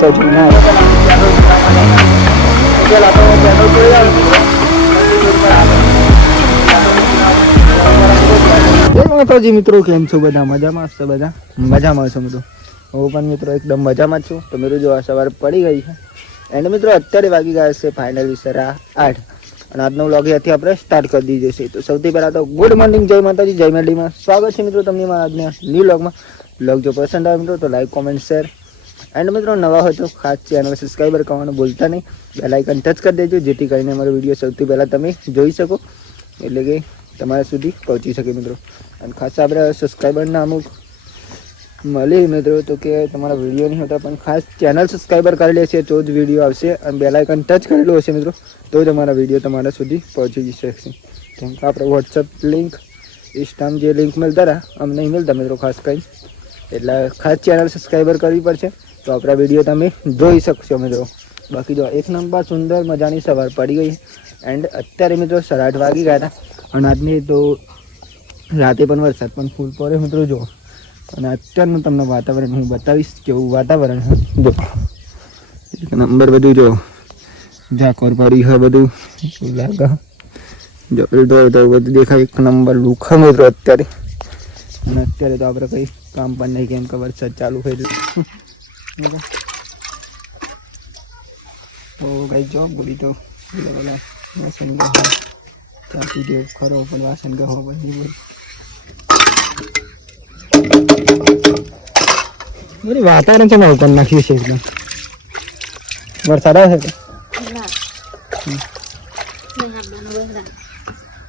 તો જોઈને માતાજી મિત્રો, કેમ છો બધા? મજામાં હશે બધા? મજામાં છો મિત્રો? હું પણ મિત્રો એકદમ મજામાં જ છું. તો મિત્રો જો સવારે પડી ગઈ છે એન્ડ મિત્રો અત્યારે વાગી ગયા છે ફાઇનલી સરા 8 અને આજનો વ્લોગ અહીંયાથી આપણે સ્ટાર્ટ કરી દીધો છે. તો સૌથી પહેલાં તો ગુડ મોર્નિંગ, જય માતાજી, જય મેલડીમાં સ્વાગત છે મિત્રો તમને મારા આજના ન્યૂ વ્લોગમાં. વ્લોગ જો પસંદ આવે મિત્રો તો લાઈક, કોમેન્ટ, શેર એન્ડ મિત્રો નવા હોય તો ખાસ ચેનલ સબસ્ક્રાઈબર કરવાનું ભૂલતા નહીં. બેલ આઇકન ટચ કરી દેજો જેથી કરીને અમારો વિડીયો સૌથી પહેલાં તમે જોઈ શકો, એટલે કે તમારા સુધી પહોંચી શકે મિત્રો. અને ખાસ આપણે સબસ્ક્રાઈબરના અમુક મળી મિત્રો તો કે તમારા વિડીયો નહીં હોતા, પણ ખાસ ચેનલ સબસ્ક્રાઈબર કરી લે છે તો જ વિડીયો આવશે. અને બેલ આઇકન ટચ કરેલું હશે મિત્રો તો જ અમારા વિડીયો તમારા સુધી પહોંચી શકશે. કેમ કે આપણે વોટ્સઅપ લિંક, ઇન્સ્ટામ જે લિંક મળતા હતા અમને નહીં મળતા મિત્રો ખાસ કંઈ, એટલે ખાસ ચેનલ સબસ્ક્રાઈબર કરવી પડશે તો આપણા વિડીયો તમે જોઈ શકશો મિત્રો. બાકી જો એક નંબર સુંદર મજાની સવાર પડી ગઈ એન્ડ અત્યારે મિત્રો 8:30 વાગી ગયા હતા. અને આજની તો રાતે પણ વરસાદ પણ ફૂલ પડે મિત્રો જો. અને અત્યારનું તમને વાતાવરણ હું બતાવીશ કેવું વાતાવરણ જો. એક નંબર બધું જો ઝાકોર પડી હોય બધું લાગે જો, તો બધું દેખાય એક નંબર લુખા મિત્રો અત્યારે. અને અત્યારે તો આપણે કંઈ કામ પણ નહીં, કેમ કે વરસાદ ચાલુ થઈ ગયો. તો ભાઈ જો બોલી તો પેલા વાસણ ગયો ચાપી જેવું ખરો, પણ વાસણ ગયો બધી બધી વાતાવરણ છે ને ઉપર નાખ્યું છે એકદમ. વરસાદ આવે છે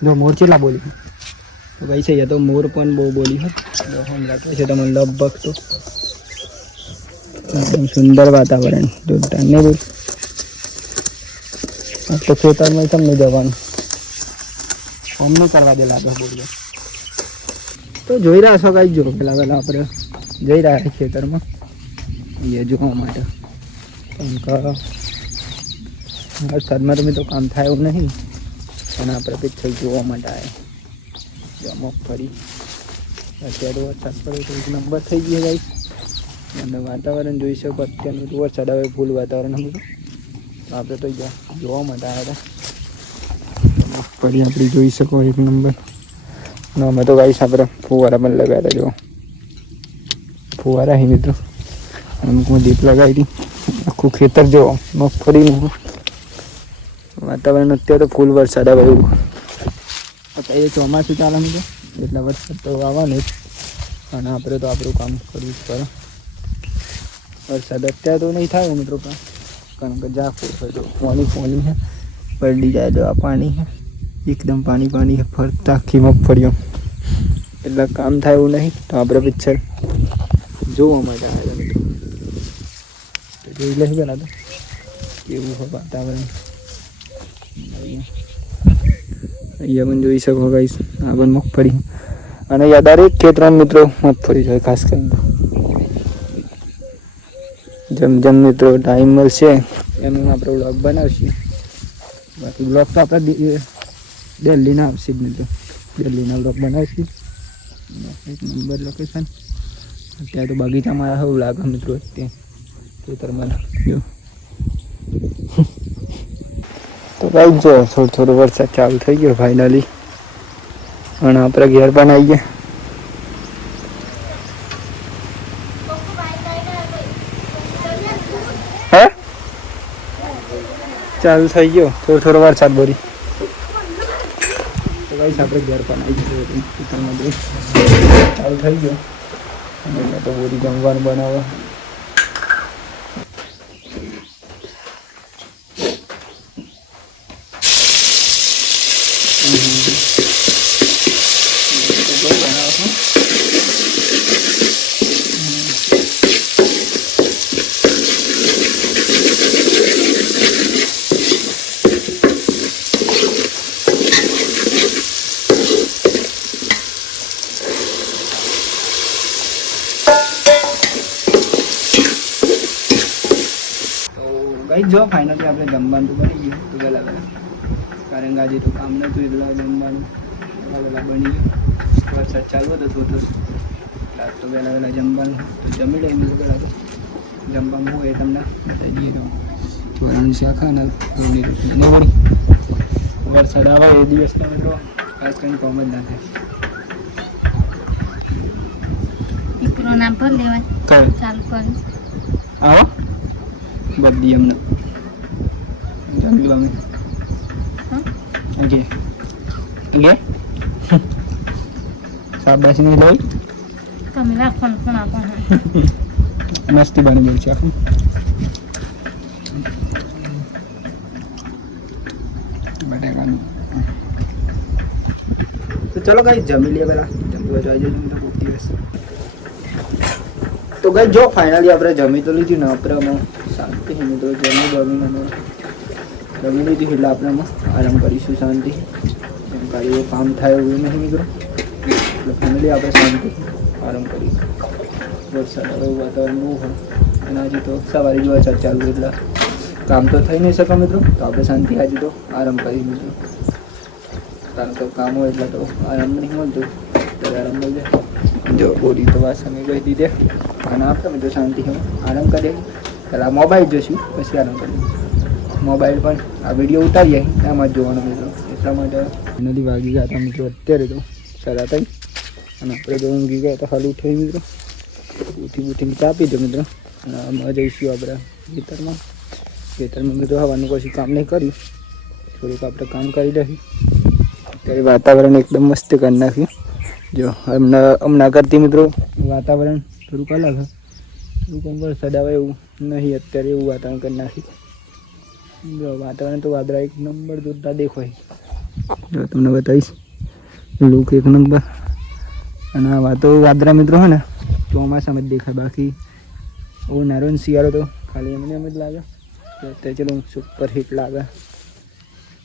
જો મોર ચેટલા બોલી તો ભાઈ છે તો મોર પણ બહુ બોલી હોય લાગે છે તમને લગભગ. તો એકદમ સુંદર વાતાવરણ જોરદાર ને બોલ. તો ખેતરમાં તમને જવાનું અમને કરવા દે લાગે બોલ. તો જોઈ રહ્યા છો કાંઈ જો પેલા આપણે જઈ રહ્યા છીએ ખેતરમાં એ જોવા માટે. વરસાદમાં તો મિત્રો કામ થાય એવું નહીં, પણ આપણે પીછળ જોવા માટે આવ્યા મગફળી. અત્યારે વરસાદ પડે તો એક નંબર થઈ ગયો ગાઈસ. અને વાતાવરણ જોઈ શકો અત્યારનું તો વરસાદ આવે ફૂલ વાતાવરણ હતું. આપણે તો જોવા માટે આવ્યા હતા મગફળી આપણી જોઈ શકો એક નંબર. અને અમે તો ગાઈસ આપણે ફુવારા પણ લગાવ્યા જો ફુવારા હી મિત્રો. અમુકમાં દીપ લગાવી હતી આખું ખેતર જો મગફળીનું વાતાવરણ. અત્યારે તો ફૂલ વરસાદ આવે એવું. અત્યારે એ ચોમાસું ચાલે મિત્રો એટલે વરસાદ તો આવવાનો જ, અને આપણે તો આપણું કામ કરવું જ પડે. વરસાદ અત્યારે તો નહીં થાય મિત્રો કારણ કે ઝાકળ હોય તો પાણી છે પડી જાય તો આ પાણી છે એકદમ પાણી છે ફરતા આખી મગફળીઓ, એટલે કામ થાય એવું નહીં. તો આપણે પિક્ચર જોવા માટે આવે મિત્રો જોઈ લઈ પેલા તો કેવું હોય વાતાવરણ. અહીંયા પણ જોઈ શકો ગાઈસ આ પણ મગફળી. અને યાદ દરેક ખેતરમાં મિત્રો મગફળી જોઈએ ખાસ કરીને. જેમ મિત્રો ટાઈમ મળશે એમ આપણે વ્લોગ બનાવશું. બાકી વ્લોગ તો આપણે દિલ્હીના આવશે જ મિત્રો, દિલ્હીના વ્લોગ બનાવીશું. એક નંબર લોકેશન. અત્યારે તો બગીચામાં એવું લાગે મિત્રો અત્યારે ખેતરમાં જો. તો ભાઈ જો થોડો વરસાદ ચાલુ થઈ ગયો ફાઇનલી. અને આપણે ઘેર પણ આવી ગયા. હે ચાલુ થઈ ગયો થોડો વરસાદ બોરી. તો ભાઈ આપણે ઘેર પણ આવી ગયો ચાલુ થઈ ગયો. અને તો બોરી જમવાનું બનાવવા ભાઈ જો ફાઇનલી આપણે જમવાનું તો બની ગયું તો વહેલા કારણ કે આજે તો કામ નહોતું એટલે જમવાનું વહેલા બની ગયું. વરસાદ ચાલુ હતો થોડો તો વહેલા જમવાનું તો જમી લઈને બરાબર જમવામાં હોય તમને બતાવી દઈએ તો ચોરાનું શાક અને ઘઉંની રોટલી ને વળી વરસાદ આવે એ દિવસના મિત્રો ખાસ કરીને કોમ જ ના થાય. દીકરો નામ પર લેવાય કયો ચાલુ કર્યું આવો બધી એમને જમી લો અમે ઓકે ઓકે શાબાશી નહીં લઈ તમે રાખવાનું પણ આપો મસ્તી બની ગઈ છે આખું. બટાકાનું તો ચલો કઈ જમી લઈએ પેલા જમવા જઈ જઈએ તો ખૂબ દિવસ તો કઈ જો ફાઇનલી આપણે જમી તો લીધી ને આપણે શાંતિ મિત્રો જમી લીધી એટલે આપણે આરામ કરીશું શાંતિ કાલે કામ થાય એવું નહીં મિત્રો એટલે ફાઇનલી આપણે શાંતિ આરામ કરીશું. વરસાદ આવે એવું વાતાવરણ બહુ હોય અને આજે તો સવારે જ વરસાદ ચાલુ એટલે કામ તો થઈ નહીં શકે મિત્રો તો આપણે શાંતિ આજે તો આરામ કરીએ મિત્રો કારણ કે કામ હોય એટલે તો આરામ નહીં મળતું ત્યારે આરામ મળી જાય. જો બોરી તો વાસણ ગઈ દીધે અને આપણે મિત્રો શાંતિ આરામ કરીએ. પહેલાં મોબાઈલ જોઈશું પછી આરામ કરીએ. મોબાઈલ પણ આ વિડીયો ઉતારીએ એમાં જ જોવાનો મિત્રો એટલા માટે નથી વાગી ગયા હતા મિત્રો અત્યારે તો સારા થઈ અને આપણે જો ઊંઘી ગયા તો હાલ ઉઠાઈ મિત્રો ઉઠી આપી દો મિત્રો અને આમાં જઈશું આપણે ખેતરમાં મિત્રો હવાનું કશું કામ નહીં કર્યું થોડુંક આપણે કામ કરી દઈએ. અત્યારે વાતાવરણ એકદમ મસ્ત કરી નાખ્યું. જો હમણાં કરતી મિત્રો વાતાવરણ થોડુંક અલગ હોય થોડુંક વરસાદ આવે એવું નહીં અત્યારે એવું વાતાવરણ કરી નાખ્યું. જો વાતાવરણ તો વાદળા એક નંબર જોતા દેખાય જો તમને બતાવીશ લુક એક નંબર અને આ વાતો વાદળા મિત્રો હોય ને ચોમાસામાં જ દેખાય બાકી નારો શિયાળો તો ખાલી એમને એમ જ લાગે અત્યારે ચલો સુપર હિટ લાગે.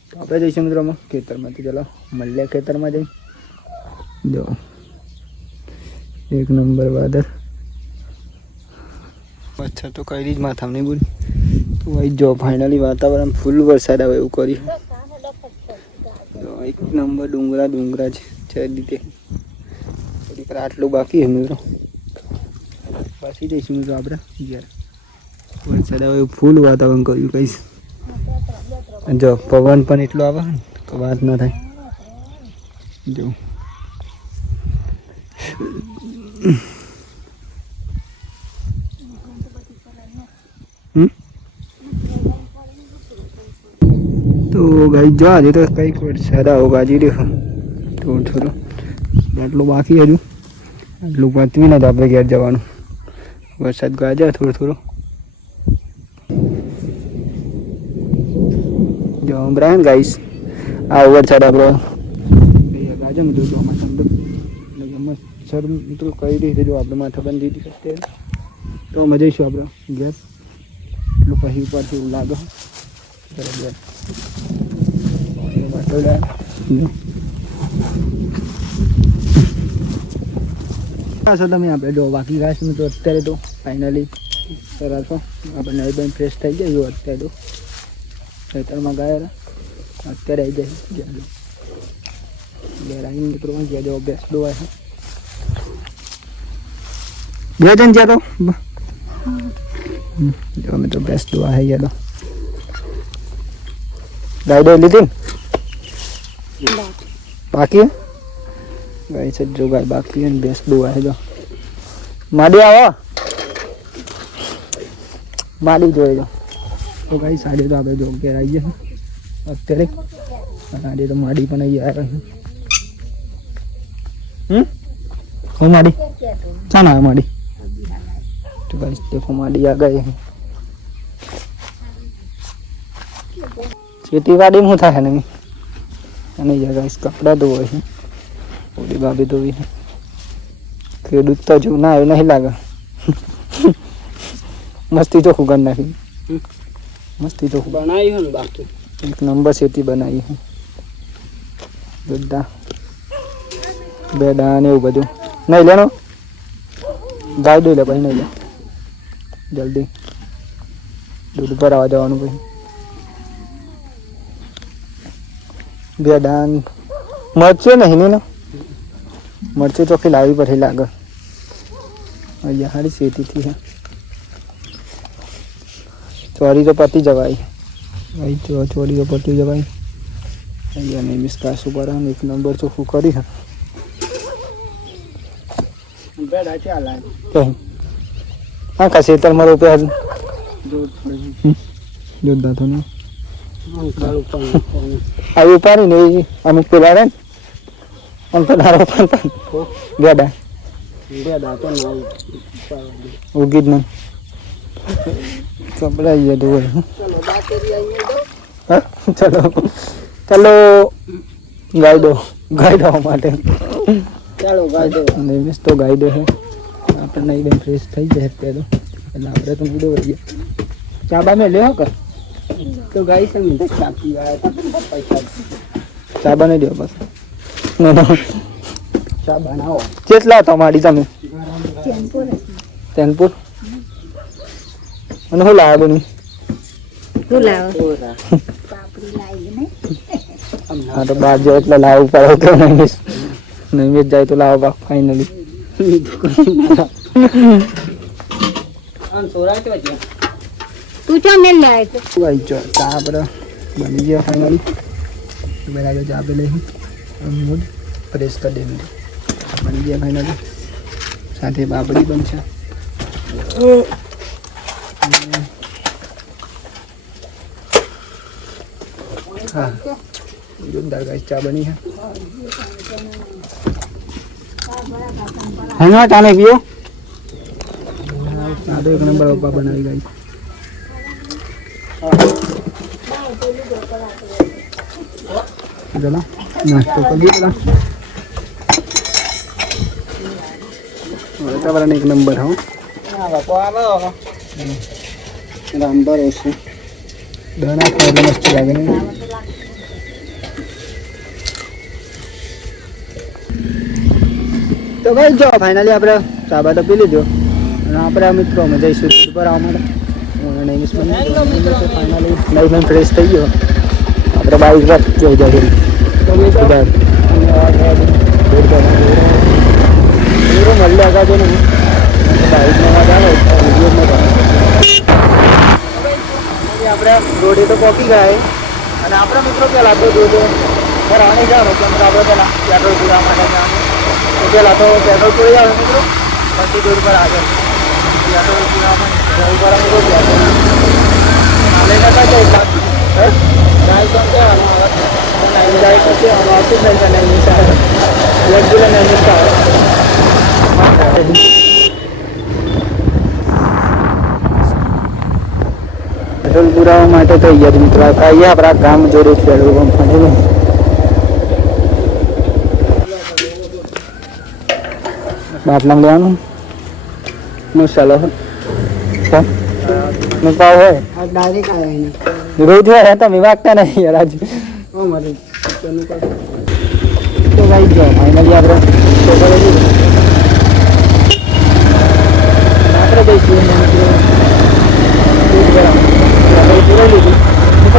તો આપણે જઈશું મિત્રો ખેતરમાં તો ચલો મળીએ ખેતરમાં જઈ. જો એક નંબર વાદળ અચ્છા તો કઈ જ માથા નહીં બોલ તો ભાઈ જો ફાઇનલી વાતાવરણ ફૂલ વરસાદ આવે એવું કર્યું. એક નંબર ડુંગરા છે રીતે થોડી પર આટલું બાકી છે મિત્રો પાછી જઈશું મિત્રો આપણે જ્યારે વરસાદ આવે ફૂલ વાતાવરણ કર્યું કહીશ. જો પવન પણ એટલો આવે કે વાત ના થાય. જો તો ગાઈ જો આજે તો કંઈક વરસાદ આવો ગાજી રહ્યો થોડું આટલું બાકી હજુ આટલું પતવીને જ આપણે ઘેર જવાનું. વરસાદ ગાજે થોડો જો બ્રાયન ગાઈસ આ વરસાદ આપણે ગાજે મિત્રો ચોમાસામાં તો મચ્છર મિત્રો કઈ રીતે જો આપણે માથા બંધ દીધી અત્યારે તો મજા જઈશું આપણે ઘેર એટલું પછી ઉપરથી એવું લાગે બરાબર. તમે આપણે જો બાકી ઘાસ મિત્રો અત્યારે તો ફાઇનલી કરાશો આપણે નવી ફ્રેશ થઈ જાય જો અત્યારે તો ખેતરમાં ગયા અત્યારે આવી જાય ઘેર આવીને મિત્રો ગયા જો બેસ દોવાય છે બે જણ જ્યાં તો જો મિત્રો બેસ દોવા છે ગયા તો ગાય દો લીધી ને બાકી ગાય છે જો ગાય બાકી है बेस्ट दुआ है जो माडी आवा माडी જોઈ જો તો ગાય સાડે તો આપણે જો ઘેર આવી ગયા અત્યારે આજે તો માડી પણ આવી આવ્યા હો माडी ચાલ આ माडी तो गाइस देखो माडी आ गए हैं ખેતીવાડી में होता है नहीं नहीं जगह इस कपड़ा धोए हैं पूरी भाभी धोई है खेडूत तो जूना है नहीं लगा मस्ती तो खुगन नहीं मस्ती तो बनाई है बाकी एक नंबर सेती बनाई है गुड्डा बेडा ने बधु नहीं लेनो गाय दे ले भाई नहीं ले जल्दी दूध पर आ जावानुं भाई बेडान मरचे नहीं ने मरचे तो खिलाई पर ही लाग यहाँ हारी सेती थी है ચોરી તો પતી જવાય ભાઈ, ચોરી તો પતી જવાય. અહીંયા નહીં મિસ કાસું પર એક નંબર ચોખ્ખું કરી છે. હા કા શેતરમાં રૂપિયા જોરદાર તો નહીં આવી ઉપાડી ને અમુક પેલા રે આમ તો ધારો પણ ગેડા ઉગી જ નહીં સંભળાઈ જાય તો હા ચલો ચલો ગાઈ દો માટે ચાલો ગાય દો. નિમિષ તો ગાઈ દો છે આપણે એકદમ ફ્રેશ થઈ જાય અત્યારે તો એટલે આપણે તો મૂડો વળી ચા બા મેં લ્યો કર તો ગાય છે ને ચા પીવા પૈસા ચા બનાવી દો બસ ચા બનાવો. કેટલા તમારી તમે ચેનપુર અને શું લાવે બની તું લાવો હા તો બહાર જાય એટલે લાવવું પડે તો નહીં જાય તો લાવો બા ફાઇનલી તું ચો મેલ લાવે છે ભાઈ ચો ચા આપણે બની ગયા ફાઇનલી બરાબર ચા પી લઈ મૂડ પ્રેસ કરી દેવી બની ગયા ફાઇનલી સાથે બાબડી બનશે હા જોરદાર ગાઈસ ચા બની છે હેંગા ચાને પીઓ. આ તો એક નંબર પપ્પા બનાવી ગઈ ચલો નાસ્તો કરી પેલા વાતાવરણ એક નંબર હો રામબર હશે. દણા ખાવા મસ્ત લાગે ને તો ભાઈ જો ફાઇનલી આપણે ચા બા તો પી લીધો અને આપણે મિત્રો અમે જઈશું પર આવવા માટે ફાઇનલી લાઈફ ફ્રેશ થઈ ગયો આપણે બાઈક પર જઈ જાય મળ્યા હતા જો ને બાઈકનો અવાજ આવે વિડીયોમાં આપણે રોડે તો પહોંચી ગયા અને આપણે મિત્રો પહેલાં તો જોજો રાણી જવાનું કેમ કે આપણે પહેલાં પેટ્રોલ પૂરા માટે જવાનું તો પહેલાં તો પેટ્રોલ પૂરી આવે મિત્રો પછી દૂર પર આગળ પેટ્રોલ પૂરામાં જવું પર મિત્રો પેટ્રોલ હાલે નતા જઈ જાય તો કહેવાનું નાઇન જાય પછી આવતું જ નહીં નાઇન સાહેબ રેગ્યુલર નાઇન પેટ્રોલ પુરાવા માટે તો અહીંયા જ મિત્રો અહીંયા આપણા ગામ જોડે પેટ્રોલ પંપ બાટલા લેવાનું મસાલો પાવ હોય આ ડાયરેક્ટ આવે એને. રોજ હોય તમે વાગતા નહીં યાર આજે ઓ મારે ચિકનનું કાઢો. તો ભાઈ જો ફાઇનલી આપણે જઈશું દૂધ ગરમ પૂરા લીધું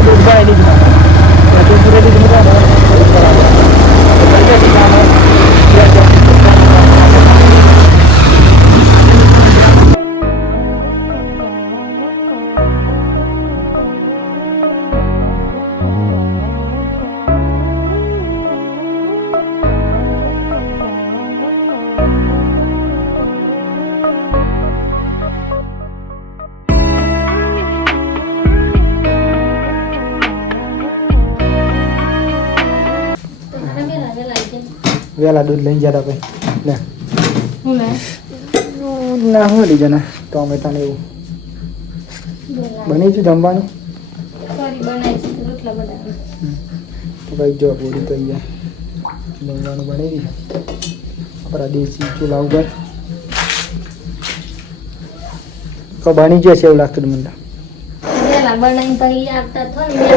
દૂધ ગાય લીધું પૂરા લીધું વેલા દૂધ લઈને જતા ભાઈ લે હું લે ના હું લઈ જના ટોમેટા ને એવું બની છે જમવાનું સોરી બનાવી છે રોટલા બનાવી તો ભાઈ જો પૂરી તો અહીંયા જમવાનું બની છે આપણા દેશી ચૂલા ઉપર તો બની જશે એવું લાગતું હતું મને વેલા બનાવીને પછી આવતા થોડી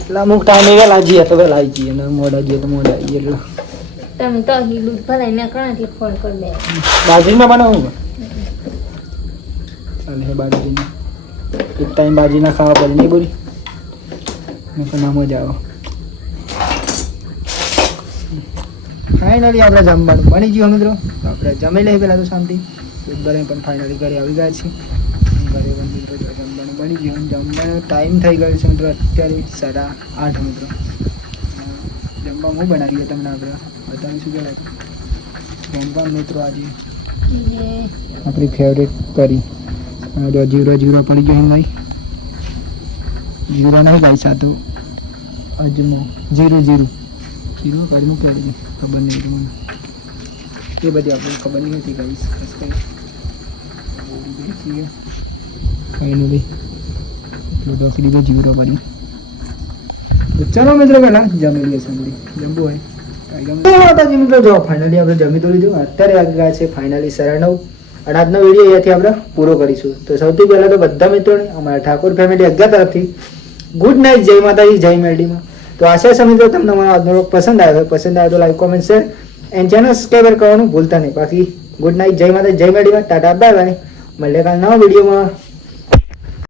એટલે અમુક ટાઈમે વહેલા જઈએ તો વહેલા આવી જઈએ અને મોડા જઈએ તો મોડા આવીએ એટલે તમે તો અહીં દૂધ ભરાઈને કણા એટલે ફોન કરી દે બાજરીમાં બનાવું ચાલે હે બાજરીમાં એક ટાઈમ બાજરીના ખાવા પડે નહીં બોલી મેં પણ ના મજા આવે ફાઇનલી આપણે જમવાનું બની ગયું મિત્રો આપણે જમી લઈએ પહેલાં તો શાંતિ બરાબર પણ ફાઇનલી ઘરે આવી ગયા છીએ ઘરે પણ મિત્રો જમવાનું બની ગયું. જમવાનો ટાઈમ થઈ ગયો છે મિત્રો અત્યારે 8:30 મિત્રો. જમવા હું બનાવીએ તમને આપણે બતાવીશું શું કહેવાય જમવા મિત્રો આજે આપણી ફેવરેટ કરી જીરો જીરો પડી ગયો ભાઈ. જીરો નહીં ભાઈ સાતો અજમો જીરું જીરું જીરું કર્યું કે ખબર નહીં મને એ બધી આપણને ખબર નહીં હતી ગાઈસ. કંઈ નહીં ભાઈ એટલું ડોકરી તો જીરો પડી. તો ચાલો મિત્રો પહેલાં જમી લઈએ જમવું હોય માતાજી મિત્રો. જો ફાઇનલી આપણે જમી તો લીધું. અત્યારે વાગી ગયા છે ફાઇનલી 9:30 અને આજનો વિડીયો અહીંયાથી આપણે પૂરો કરીશું. તો સૌથી પહેલાં તો બધા મિત્રોને અમારા ઠાકોર ફેમિલી 11 તરફથી ગુડ નાઇટ, જય માતાજી, જય મેરડીમાં. તો આશા છે મિત્રો તમને મારો આજનો વ્લોગ પસંદ આવ્યો તો like comment share and channel subscriber કરવાનું ભૂલતા નહીં. બાકી ગુડ નાઇટ, જય માતાજી, જય મેરડીમાં, ટાટા બાય બાય. મળીએ કાલ નવા વિડીયોમાં.